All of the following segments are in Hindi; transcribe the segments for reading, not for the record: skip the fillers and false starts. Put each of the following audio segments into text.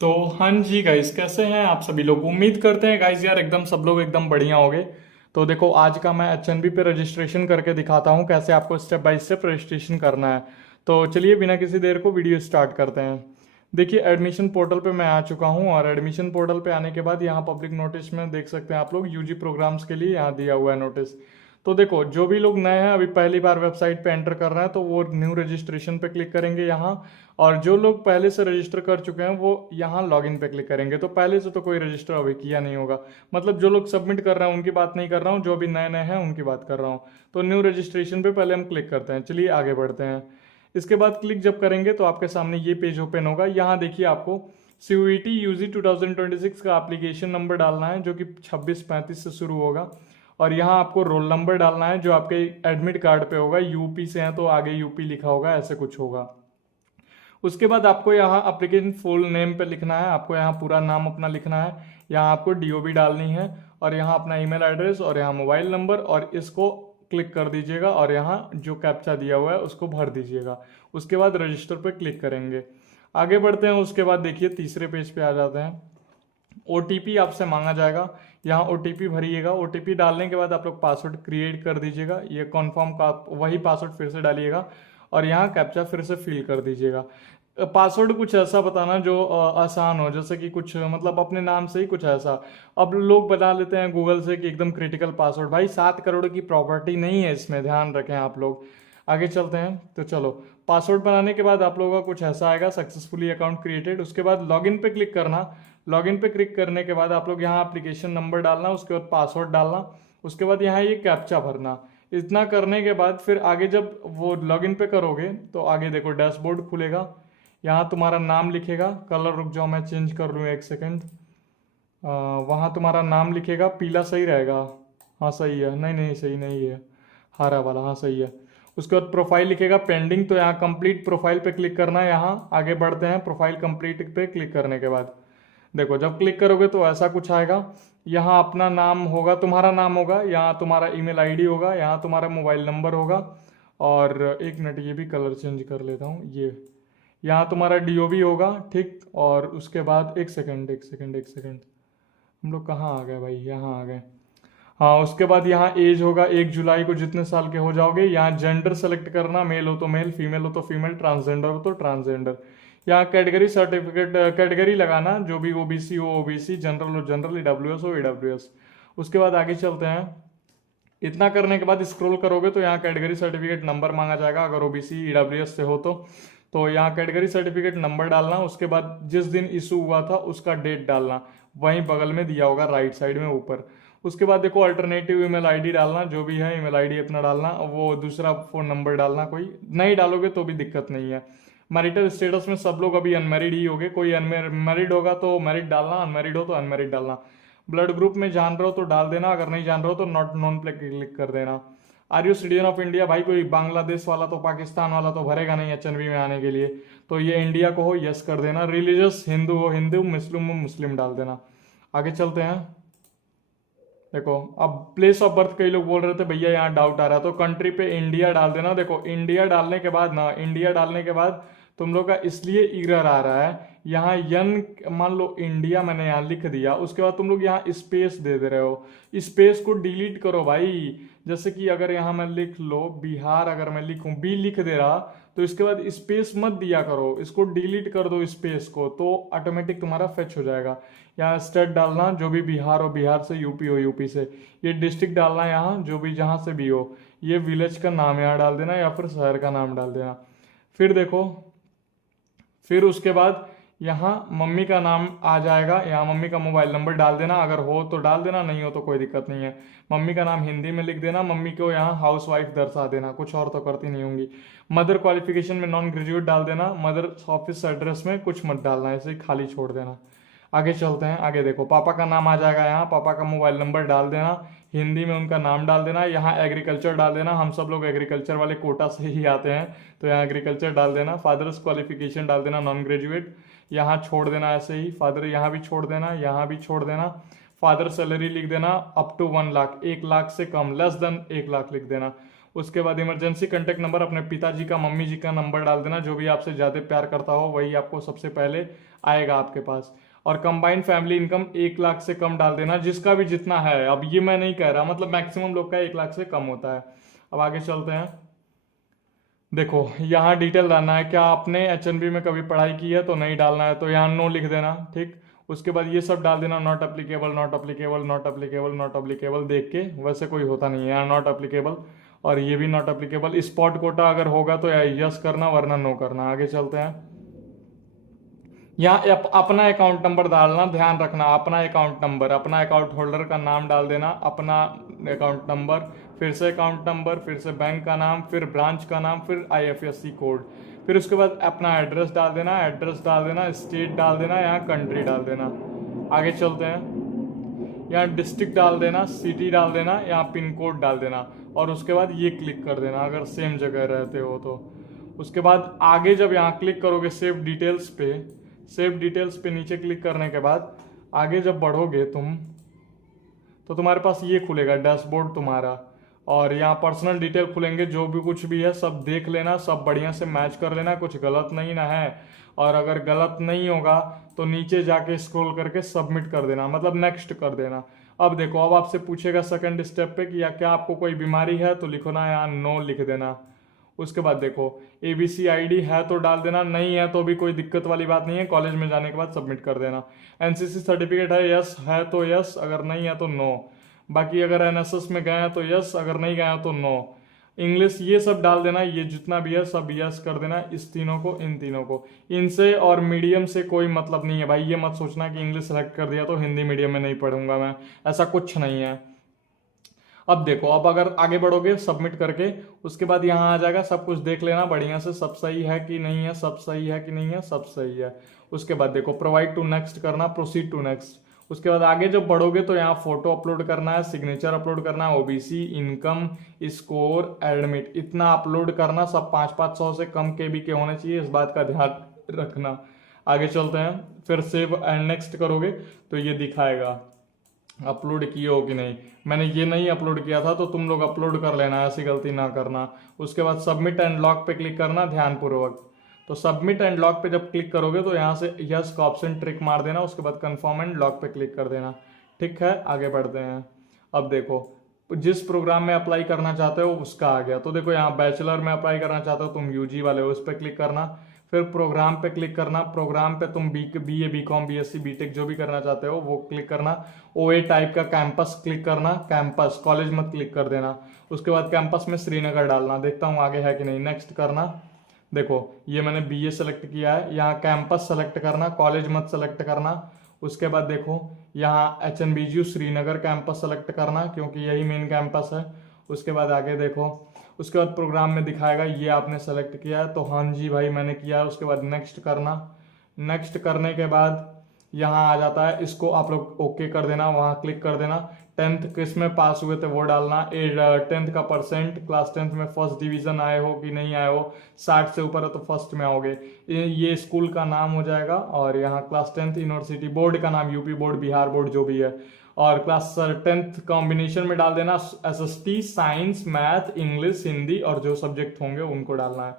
तो हाँ जी गाइस, कैसे हैं आप सभी लोग। उम्मीद करते हैं गाइस यार एकदम सब लोग एकदम बढ़िया होंगे। तो देखो आज का मैं एचएनबी पे रजिस्ट्रेशन करके दिखाता हूँ कैसे आपको स्टेप बाय स्टेप रजिस्ट्रेशन करना है। तो चलिए बिना किसी देर को वीडियो स्टार्ट करते हैं। देखिए एडमिशन पोर्टल पे मैं आ चुका हूँ और एडमिशन पोर्टल पे आने के बाद यहाँ पब्लिक नोटिस में देख सकते हैं आप लोग यूजी प्रोग्राम्स के लिए यहाँ दिया हुआ है नोटिस। तो देखो जो भी लोग नए हैं अभी पहली बार वेबसाइट पे एंटर कर रहे हैं तो वो न्यू रजिस्ट्रेशन पे क्लिक करेंगे यहाँ। और जो लोग पहले से रजिस्टर कर चुके हैं वो यहाँ लॉगिन पे क्लिक करेंगे। तो पहले से तो कोई रजिस्टर अभी किया नहीं होगा, मतलब जो लोग सबमिट कर रहे हैं उनकी बात नहीं कर रहा हूँ, जो अभी नए नए हैं उनकी बात कर रहा हूँ। तो न्यू रजिस्ट्रेशन पे पहले हम क्लिक करते हैं। चलिए आगे बढ़ते हैं। इसके बाद क्लिक जब करेंगे तो आपके सामने ये पेज ओपन होगा। यहाँ देखिए आपको सीयूईटी यूजी 2026 का एप्लीकेशन नंबर डालना है जो कि 2635 से शुरू होगा। और यहाँ आपको रोल नंबर डालना है जो आपके एडमिट कार्ड पे होगा। यूपी से हैं तो आगे यूपी लिखा होगा, ऐसे कुछ होगा। उसके बाद आपको यहाँ एप्लीकेशन फुल नेम पे लिखना है, आपको यहाँ पूरा नाम अपना लिखना है। यहाँ आपको डीओबी डालनी है और यहाँ अपना ईमेल एड्रेस और यहाँ मोबाइल नंबर, और इसको क्लिक कर दीजिएगा और यहाँ जो कैप्चा दिया हुआ है उसको भर दीजिएगा। उसके बाद रजिस्टर पे क्लिक करेंगे। आगे बढ़ते हैं। उसके बाद देखिए तीसरे पेज पे आ जाते हैं। ओटीपी आपसे मांगा जाएगा, यहाँ ओटीपी भरिएगा। ओटीपी डालने के बाद आप लोग पासवर्ड क्रिएट कर दीजिएगा, ये कॉन्फर्म का वही पासवर्ड फिर से डालिएगा और यहाँ कैप्चा फिर से फिल कर दीजिएगा। पासवर्ड कुछ ऐसा बताना जो आसान हो, जैसे कि कुछ मतलब अपने नाम से ही कुछ ऐसा। अब लोग बता लेते हैं गूगल से कि एकदम क्रिटिकल पासवर्ड, भाई 7 करोड़ की प्रॉपर्टी नहीं है इसमें, ध्यान रखें आप लोग। आगे चलते हैं। तो चलो पासवर्ड बनाने के बाद आप लोगों का कुछ ऐसा आएगा, सक्सेसफुली अकाउंट क्रिएटेड। उसके बाद लॉगिन पे क्लिक करना। लॉगिन पे क्लिक करने के बाद आप लोग यहाँ एप्लीकेशन नंबर डालना, उसके बाद पासवर्ड डालना, उसके बाद यहाँ ये कैप्चा भरना। इतना करने के बाद फिर आगे जब वो लॉगिन पे करोगे तो आगे देखो डैशबोर्ड खुलेगा। यहाँ तुम्हारा नाम लिखेगा, कलर रुक जाओ मैं चेंज कर लूँ एक सेकेंड। वहाँ तुम्हारा नाम लिखेगा, पीला सही रहेगा। हाँ सही है, नहीं नहीं सही नहीं है, हरा वाला, हाँ सही है। उसके बाद प्रोफाइल लिखेगा पेंडिंग, तो यहाँ कंप्लीट प्रोफाइल पे क्लिक करना है। यहाँ आगे बढ़ते हैं। प्रोफाइल कंप्लीट पे क्लिक करने के बाद देखो जब क्लिक करोगे तो ऐसा कुछ आएगा। यहाँ अपना नाम होगा, तुम्हारा नाम होगा, यहाँ तुम्हारा ईमेल आईडी होगा, यहाँ तुम्हारा मोबाइल नंबर होगा। और एक मिनट ये भी कलर चेंज कर लेता हूँ। ये यहाँ तुम्हारा डीओबी होगा, ठीक। और उसके बाद एक सेकंड एक सेकंड एक सेकंड, हम लोग कहाँ आ गए भाई, यहाँ आ गए। हाँ उसके बाद यहाँ एज होगा 1 जुलाई को, जितने साल के हो जाओगे। यहाँ जेंडर सेलेक्ट करना, मेल हो तो मेल, फीमेल हो तो फीमेल, ट्रांसजेंडर हो तो ट्रांसजेंडर। यहाँ कैटेगरी सर्टिफिकेट कैटेगरी लगाना, जो भी ओबीसी हो ओबीसी, जनरल हो जनरल, ईडब्ल्यूएस हो ईडब्ल्यूएस। उसके बाद आगे चलते हैं। इतना करने के बाद स्क्रॉल करोगे तो यहाँ कैटेगरी सर्टिफिकेट नंबर मांगा जाएगा, अगर ओबीसी ईडब्ल्यूएस से हो तो यहाँ कैटेगरी सर्टिफिकेट नंबर डालना। उसके बाद जिस दिन इशू हुआ था उसका डेट डालना, वहीं बगल में दिया होगा राइट साइड में ऊपर। उसके बाद देखो अल्टरनेटिव ईमेल आईडी डालना, जो भी है ईमेल आईडी अपना डालना, वो दूसरा फोन नंबर डालना, कोई नहीं डालोगे तो भी दिक्कत नहीं है। मैरिटल स्टेटस में सब लोग अभी अनमैरिड ही होंगे, कोई अनमैरिड होगा तो मैरिड डालना, अनमैरिड हो तो अनमैरिड डालना। ब्लड ग्रुप में जान रहे हो तो डाल देना, अगर नहीं जान रहे हो तो नॉट नॉन पे क्लिक कर देना। Are you citizen of India, भाई कोई बांग्लादेश वाला तो पाकिस्तान वाला तो भरेगा नहीं एचएनबी में आने के लिए, तो ये इंडिया को हो यस कर देना। रिलीजियस हिंदू हो हिंदू, मुस्लिम हो मुस्लिम डाल देना। आगे चलते हैं। देखो अब प्लेस ऑफ बर्थ कई लोग बोल रहे थे भैया यहाँ डाउट आ रहा है, तो कंट्री पे इंडिया डाल देना। देखो इंडिया डालने के बाद ना, इंडिया डालने के बाद तुम लोग का इसलिए एरर आ रहा है, यहाँ यन मान लो इंडिया मैंने यहाँ लिख दिया, उसके बाद तुम लोग यहाँ स्पेस दे दे रहे हो। स्पेस को डिलीट करो भाई। जैसे कि अगर यहाँ मैं लिख लो बिहार, अगर मैं लिखूं बी लिख दे रहा, तो इसके बाद स्पेस मत दिया करो, इसको डिलीट कर दो स्पेस को, तो ऑटोमेटिक तुम्हारा फेच हो जाएगा। यहाँ स्टेट डालना, जो भी बिहार हो बिहार से, यूपी हो यूपी से। ये डिस्ट्रिक्ट डालना यहाँ, जो भी जहाँ से भी हो। ये विलेज का नाम यहाँ डाल देना या फिर शहर का नाम डाल देना। फिर देखो, फिर उसके बाद यहाँ मम्मी का नाम आ जाएगा, यहाँ मम्मी का मोबाइल नंबर डाल देना, अगर हो तो डाल देना, नहीं हो तो कोई दिक्कत नहीं है। मम्मी का नाम हिंदी में लिख देना, मम्मी को यहाँ हाउस वाइफ दर्शा देना, कुछ और तो करती नहीं होंगी। मदर क्वालिफिकेशन में नॉन ग्रेजुएट डाल देना, मदर ऑफिस एड्रेस में कुछ मत डालना, ऐसे ही खाली छोड़ देना। आगे चलते हैं। आगे देखो पापा का नाम आ जाएगा, यहाँ पापा का मोबाइल नंबर डाल देना, हिंदी में उनका नाम डाल देना, यहाँ एग्रीकल्चर डाल देना, हम सब लोग एग्रीकल्चर वाले कोटा से ही आते हैं तो यहाँ एग्रीकल्चर डाल देना। फादर्स क्वालिफिकेशन डाल देना नॉन ग्रेजुएट, यहाँ छोड़ देना ऐसे ही। फादर यहाँ भी छोड़ देना, यहाँ भी छोड़ देना। फादर सैलरी लिख देना अप टू 1 लाख, 1 लाख से कम, लेस देन 1 लाख लिख देना। उसके बाद इमरजेंसी कॉन्टैक्ट नंबर, अपने पिताजी का मम्मी जी का नंबर डाल देना, जो भी आपसे ज़्यादा प्यार करता हो वही आपको सबसे पहले आएगा आपके पास। और कंबाइंड फैमिली इनकम 1 लाख से कम डाल देना, जिसका भी जितना है। अब ये मैं नहीं कह रहा, मतलब मैक्सिमम लोग का 1 लाख से कम होता है। अब आगे चलते हैं। देखो यहाँ डिटेल डालना है, क्या आपने एचएनबी में कभी पढ़ाई की है, तो नहीं डालना है, तो यहाँ नो लिख देना। ठीक, उसके बाद ये सब डाल देना, not applicable not applicable not applicable not applicable, देख के वैसे कोई होता नहीं है यहाँ नॉट अप्लीकेबल, और ये भी नॉट अप्लीकेबल। स्पॉट कोटा अगर होगा तो या यस करना, वरना नो करना। आगे चलते हैं। यहाँ अपना अकाउंट नंबर डालना, ध्यान रखना अपना अकाउंट नंबर, अपना अकाउंट होल्डर का नाम डाल देना, अपना अकाउंट नंबर, फिर से अकाउंट नंबर, फिर से बैंक का नाम, फिर ब्रांच का नाम, फिर आईएफएससी कोड, फिर उसके बाद अपना एड्रेस डाल देना, एड्रेस डाल देना, स्टेट डाल देना, यहाँ कंट्री डाल देना। आगे चलते हैं। यहाँ डिस्ट्रिक्ट डाल देना, सिटी डाल देना, यहाँ पिन कोड डाल देना, और उसके बाद ये क्लिक कर देना अगर सेम जगह रहते हो तो। उसके बाद आगे जब यहाँ क्लिक करोगे सेव डिटेल्स पे, सेव डिटेल्स पे नीचे क्लिक करने के बाद आगे जब बढ़ोगे तुम, तो तुम्हारे पास ये खुलेगा डैशबोर्ड तुम्हारा, और यहाँ पर्सनल डिटेल खुलेंगे, जो भी कुछ भी है सब देख लेना, सब बढ़िया से मैच कर लेना, कुछ गलत नहीं ना है। और अगर गलत नहीं होगा तो नीचे जाके स्क्रॉल करके सबमिट कर देना, मतलब नेक्स्ट कर देना। अब देखो, अब आपसे पूछेगा सेकंड स्टेप पे कि या क्या आपको कोई बीमारी है, तो लिखो ना यहाँ नो लिख देना। उसके बाद देखो एबीसी आईडी है तो डाल देना, नहीं है तो भी कोई दिक्कत वाली बात नहीं है, कॉलेज में जाने के बाद सबमिट कर देना। एनसीसी सर्टिफिकेट है, यस है तो यस, अगर नहीं है तो नो। बाकी अगर एनएसएस में गए हैं तो यस, अगर नहीं गए हैं तो नो। इंग्लिश ये सब डाल देना, ये जितना भी है सब यस कर देना, इस तीनों को, इन तीनों को। इनसे और मीडियम से कोई मतलब नहीं है भाई, ये मत सोचना कि इंग्लिश सेलेक्ट कर दिया तो हिंदी मीडियम में नहीं पढ़ूंगा मैं, ऐसा कुछ नहीं है। अब देखो, अब अगर आगे बढ़ोगे सबमिट करके, उसके बाद यहाँ आ जाएगा, सब कुछ देख लेना बढ़िया से, सब सही है कि नहीं है, सब सही है कि नहीं है, सब सही है। उसके बाद देखो प्रोवाइड टू नेक्स्ट करना, प्रोसीड टू नेक्स्ट। उसके बाद आगे जब बढ़ोगे तो यहाँ फोटो अपलोड करना है, सिग्नेचर अपलोड करना है, ओबीसी, इनकम, स्कोर, एडमिट, इतना अपलोड करना, सब 500-500 से कम केबी के होने चाहिए, इस बात का ध्यान रखना। आगे चलते हैं। फिर सेव एंड नेक्स्ट करोगे तो ये दिखाएगा अपलोड किए हो कि नहीं। मैंने ये नहीं अपलोड किया था, तो तुम लोग अपलोड कर लेना, ऐसी गलती ना करना। उसके बाद सबमिट एंड लॉक पे क्लिक करना ध्यानपूर्वक। तो सबमिट एंड लॉक पे जब क्लिक करोगे तो यहाँ से यस का ऑप्शन ट्रिक मार देना, उसके बाद कंफर्म एंड लॉक पे क्लिक कर देना। ठीक है, आगे बढ़ते हैं। अब देखो, जिस प्रोग्राम में अप्लाई करना चाहते हो उसका आ गया। तो देखो यहाँ बैचलर में अप्लाई करना चाहते हो तुम, यूजी वाले हो, उस पर क्लिक करना, फिर प्रोग्राम पे क्लिक करना, प्रोग्राम पे तुम बीए, बीकॉम, बीएससी, बीटेक जो भी करना चाहते हो वो क्लिक करना। ओए टाइप का कैंपस क्लिक करना, कैंपस, कॉलेज मत क्लिक कर देना। उसके बाद कैंपस में श्रीनगर डालना, देखता हूँ आगे है कि नहीं, नेक्स्ट करना। देखो ये मैंने बीए सेलेक्ट किया है, यहाँ कैंपस सेलेक्ट करना, कॉलेज मत सेलेक्ट करना। उसके बाद देखो यहाँ एचएनबीयू श्रीनगर कैंपस सेलेक्ट करना, क्योंकि यही मेन कैंपस है। उसके बाद आगे देखो, उसके बाद प्रोग्राम में दिखाएगा ये आपने सेलेक्ट किया है, तो हाँ जी भाई मैंने किया है। उसके बाद नेक्स्ट करना, नेक्स्ट करने के बाद यहाँ आ जाता है, इसको आप लोग ओके कर देना, वहाँ क्लिक कर देना। 10th किस में पास हुए थे वो डालना, 10th का परसेंट, क्लास 10th में फर्स्ट डिवीजन आए हो कि नहीं आए हो, 60 से ऊपर है तो फर्स्ट में आओगे। ये स्कूल का नाम हो जाएगा, और यहाँ क्लास 10th यूनिवर्सिटी, बोर्ड का नाम यूपी बोर्ड, बिहार बोर्ड, जो भी है। और क्लास 10th कॉम्बिनेशन में डाल देना, SST, science, math, English, Hindi, और जो सब्जेक्ट होंगे उनको डालना है।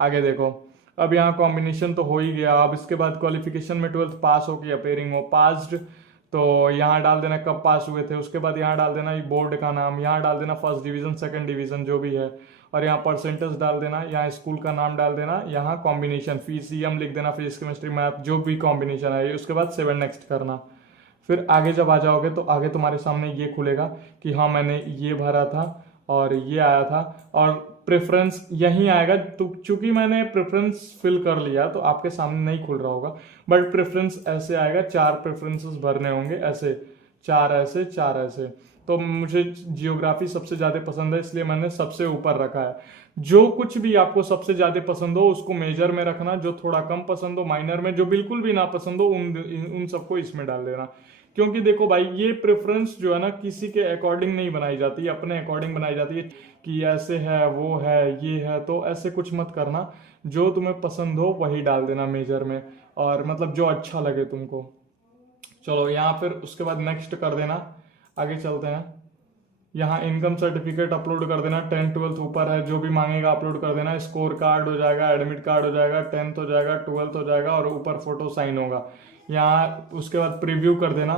आगे देखो, अब यहाँ कॉम्बिनेशन तो हो ही गया। अब इसके बाद क्वालिफिकेशन में 12th पास हो कि अपेयरिंग हो, पास्ड, तो यहाँ डाल देना कब पास हुए थे। उसके बाद यहाँ डाल देना बोर्ड का नाम, यहाँ डाल देना फर्स्ट डिवीजन, सेकंड डिवीजन जो भी है, और यहाँ परसेंटेज डाल देना, यहाँ स्कूल का नाम डाल देना, यहाँ कॉम्बिनेशन फीसीएम लिख देना, फिजिक्स, केमिस्ट्री, मैथ, जो भी कॉम्बिनेशन है। उसके बाद 7 नेक्स्ट करना। फिर आगे जब आ जाओगे तो आगे तुम्हारे सामने ये खुलेगा कि हाँ मैंने ये भरा था और ये आया था, और प्रेफरेंस यहीं आएगा। तो चूंकि मैंने प्रेफरेंस फिल कर लिया तो आपके सामने नहीं खुल रहा होगा, बट प्रेफरेंस ऐसे आएगा, 4 प्रेफरेंसेस भरने होंगे, ऐसे 4 ऐसे 4 ऐसे। तो मुझे जियोग्राफी सबसे ज़्यादा पसंद है, इसलिए मैंने सबसे ऊपर रखा है। जो कुछ भी आपको सबसे ज़्यादा पसंद हो उसको मेजर में रखना, जो थोड़ा कम पसंद हो माइनर में, जो बिल्कुल भी ना पसंद हो उन सबको इसमें डाल देना। क्योंकि देखो भाई, ये प्रेफरेंस जो है ना किसी के अकॉर्डिंग नहीं बनाई जाती, अपने अकॉर्डिंग बनाई जाती है कि ऐसे है, वो है, ये है, तो ऐसे कुछ मत करना। जो तुम्हें पसंद हो वही डाल देना मेजर में, और मतलब जो अच्छा लगे तुमको। चलो यहाँ फिर उसके बाद नेक्स्ट कर देना। आगे चलते हैं। यहाँ इनकम सर्टिफिकेट अपलोड कर देना, 10 12 ऊपर है जो भी मांगेगा अपलोड कर देना। स्कोर कार्ड हो जाएगा, एडमिट कार्ड हो जाएगा, 10th हो जाएगा, 12th हो जाएगा और ऊपर फोटो साइन होगा। यहाँ उसके बाद प्रीव्यू कर देना।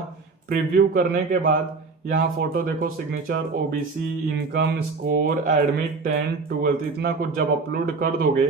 प्रीव्यू करने के बाद यहाँ फोटो देखो, signature, OBC, income, score, admit, 10 12 इतना कुछ जब अपलोड कर दोगे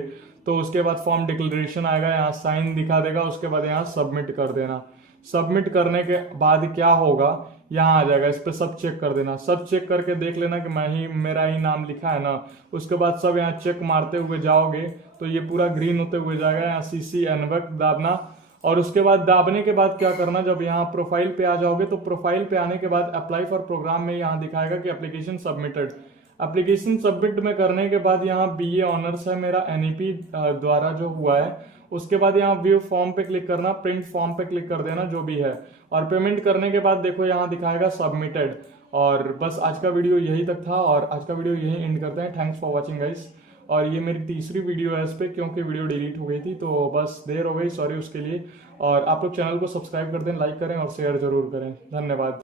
तो उसके बाद फॉर्म डिक्लेरेशन आएगा, यहाँ साइन दिखा देगा, उसके बाद यहाँ सबमिट कर देना। सबमिट करने के बाद क्या होगा, यहाँ आ जाएगा, इस पर सब चेक कर देना। सब चेक करके देख लेना कि मेरा ही नाम लिखा है ना। उसके बाद सब यहाँ चेक मारते हुए जाओगे तो ये पूरा ग्रीन होते हुए जाएगा, यहाँ CC एनवक दाबना। और उसके बाद दाबने के बाद क्या करना, जब यहाँ प्रोफाइल पे आ जाओगे तो प्रोफाइल पे आने के बाद अप्लाई फॉर प्रोग्राम में यहाँ दिखाएगा कि एप्लीकेशन सबमिटेड। एप्लीकेशन सबमिट में करने के बाद यहाँ BA ऑनर्स है मेरा NEP द्वारा जो हुआ है। उसके बाद यहाँ व्यू फॉर्म पे क्लिक करना, प्रिंट फॉर्म पे क्लिक कर देना जो भी है, और पेमेंट करने के बाद देखो यहाँ दिखाएगा सबमिटेड। और बस आज का वीडियो यही तक था और आज का वीडियो यही एंड करते हैं। Thanks for watching guys. और ये मेरी तीसरी वीडियो है इस पर, क्योंकि वीडियो डिलीट हो गई थी तो बस देर हो गई, सॉरी उसके लिए। और आप लोग चैनल को सब्सक्राइब कर दें, लाइक करें और शेयर जरूर करें। धन्यवाद।